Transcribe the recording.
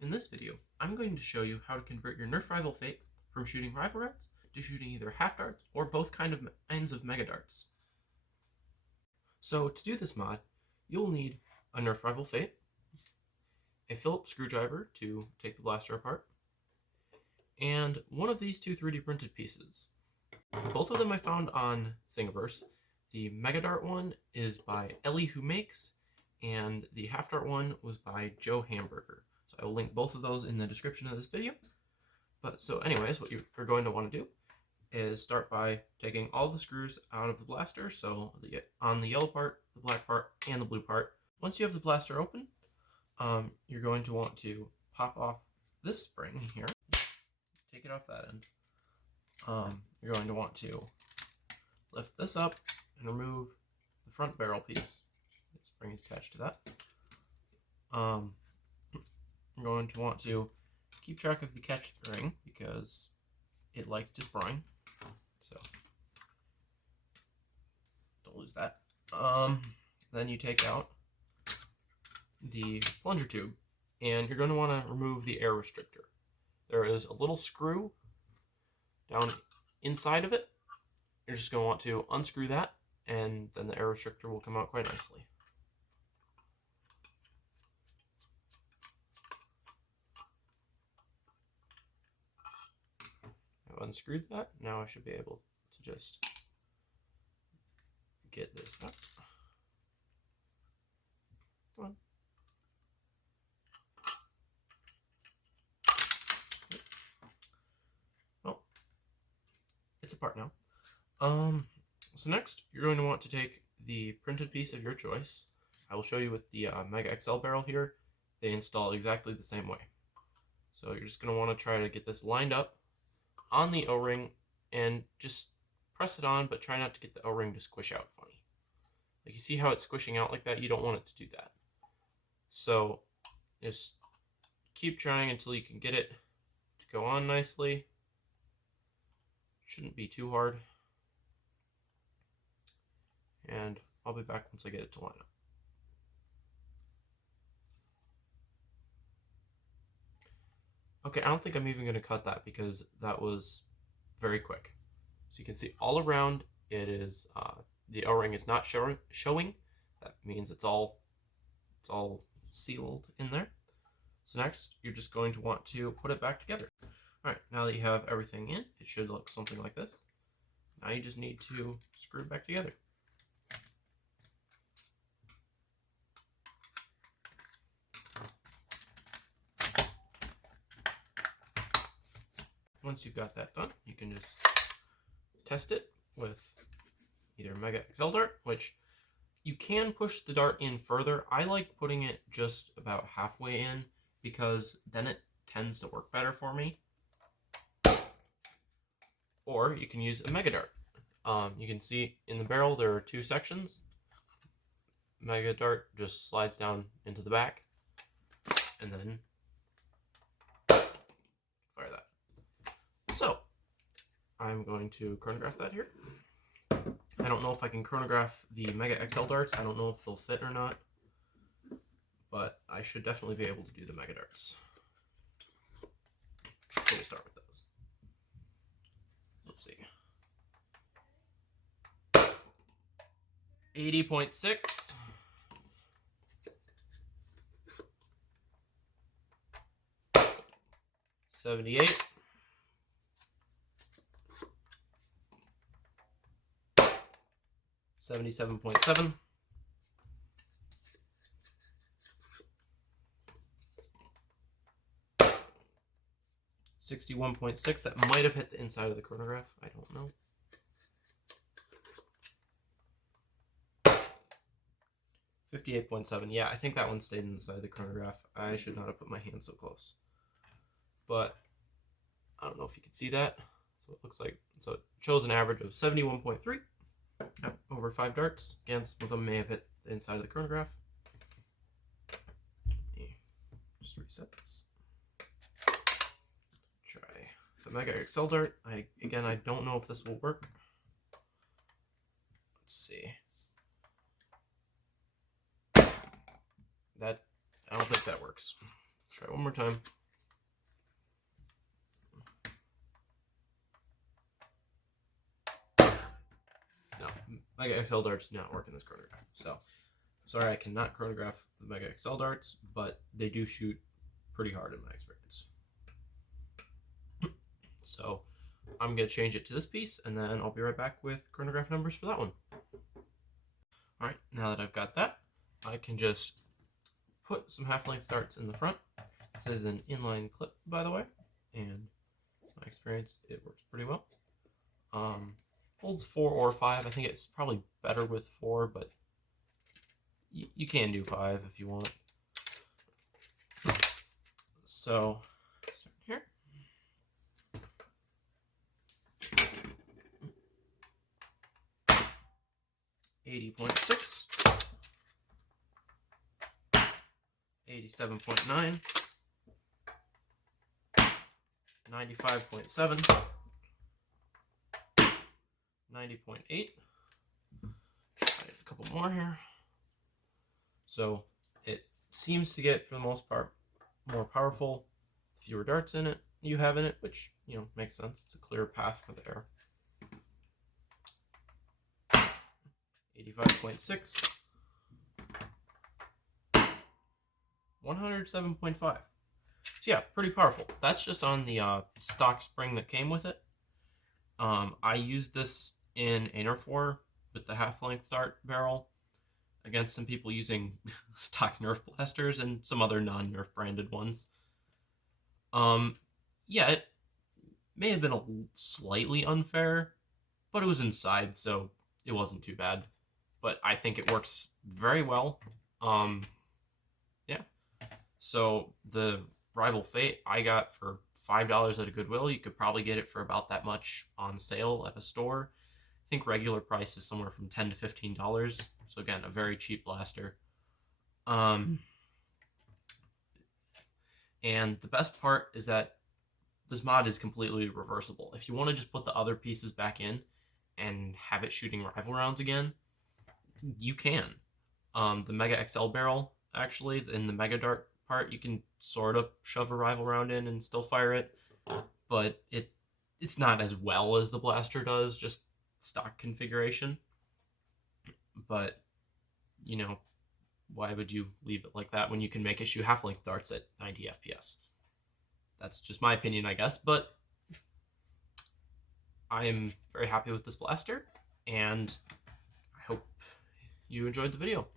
In this video, I'm going to show you how to convert your Nerf Rival Fate from shooting rival darts to shooting either half darts or both kinds of mega darts. So to do this mod, you'll need a Nerf Rival Fate, a Phillips screwdriver to take the blaster apart, and one of these two 3D printed pieces. Both of them I found on Thingiverse. The Mega Dart one is by Ellie Who Makes, and the Half Dart one was by Joe Hamburger. So I will link both of those in the description of this video. So anyways, what you're going to want to do is start by taking all the screws out of the blaster, so on the yellow part, the black part, and the blue part. Once you have the blaster open, you're going to want to pop off this spring here, take it off that end. You're going to want to lift this up and remove the front barrel piece. The spring is attached to that. You're going to want to keep track of the catch spring because it likes to spring, so don't lose that. Then you take out the plunger tube, and you're going to want to remove the air restrictor. There is a little screw down inside of it. You're just going to want to unscrew that, and then the air restrictor will come out quite nicely. I've unscrewed that. Now I should be able to just get this out. Come on. Oh, it's apart now. So next, you're going to want to take the printed piece of your choice. I will show you with the Mega XL barrel here. They install exactly the same way. So you're just going to want to try to get this lined up on the O-ring and just press it on, but try not to get the O-ring to squish out funny. Like, you see how it's squishing out like that? You don't want it to do that. So just keep trying until you can get it to go on nicely. Shouldn't be too hard. And I'll be back once I get it to line up. Okay, I don't think I'm even going to cut that because that was very quick. So you can see all around it is, the O-ring is not showing. That means it's all sealed in there. So next, you're just going to want to put it back together. All right, now that you have everything in, it should look something like this. Now you just need to screw it back together. Once you've got that done, you can just test it with either Mega XL Dart, which you can push the dart in further. I like putting it just about halfway in because then it tends to work better for me. Or you can use a Mega Dart. You can see in the barrel there are two sections. Mega Dart just slides down into the back, and then fire that. So, I'm going to chronograph that here. I don't know if I can chronograph the Mega XL darts. I don't know if they'll fit or not, but I should definitely be able to do the Mega darts. So we'll start with those. Let's see. 80.6. 78. 77.7, 61.6. That might have hit the inside of the chronograph. I don't know. 58.7. Yeah, I think that one stayed inside the chronograph. I should not have put my hand so close. But I don't know if you can see that. So it looks like, so it shows an average of 71.3. Over 5 darts. Again, some of them may have hit the inside of the chronograph. Let me just reset this. Try the Mega XL Dart. I don't know if this will work. Let's see. That, I don't think that works. Try one more time. No, Mega XL darts do not work in this chronograph. So, sorry, I cannot chronograph the Mega XL darts, but they do shoot pretty hard in my experience. So, I'm going to change it to this piece, and then I'll be right back with chronograph numbers for that one. Alright, now that I've got that, I can just put some half-length darts in the front. This is an inline clip, by the way, and in my experience, it works pretty well. Holds 4 or 5. I think it's probably better with 4, but you can do 5 if you want. So, start here. $80.6, 87.9, 95.7, 90.8. A couple more here. So it seems to get, for the most part, more powerful, fewer darts in it you have in it, which, you know, makes sense. It's a clear path for the air. 85.6, 107.5. So yeah, pretty powerful. That's just on the stock spring that came with it. I used this in a Nerf war with the half-length dart barrel against some people using stock Nerf blasters and some other non-Nerf branded ones. Yeah, it may have been slightly unfair, but it was inside, so it wasn't too bad. But I think it works very well. Yeah. So the Rival Fate I got for $5 at a Goodwill. You could probably get it for about that much on sale at a store. I think regular price is somewhere from $10 to $15. So again, a very cheap blaster. And the best part is that this mod is completely reversible. If you want to just put the other pieces back in and have it shooting rival rounds again, you can. The Mega XL barrel, actually, in the Mega Dart part, you can sort of shove a rival round in and still fire it, but it's not as well as the blaster does, just stock configuration. But, you know, why would you leave it like that when you can make it shoot half-length darts at 90 FPS? That's just my opinion, I guess, but I am very happy with this blaster, and I hope you enjoyed the video.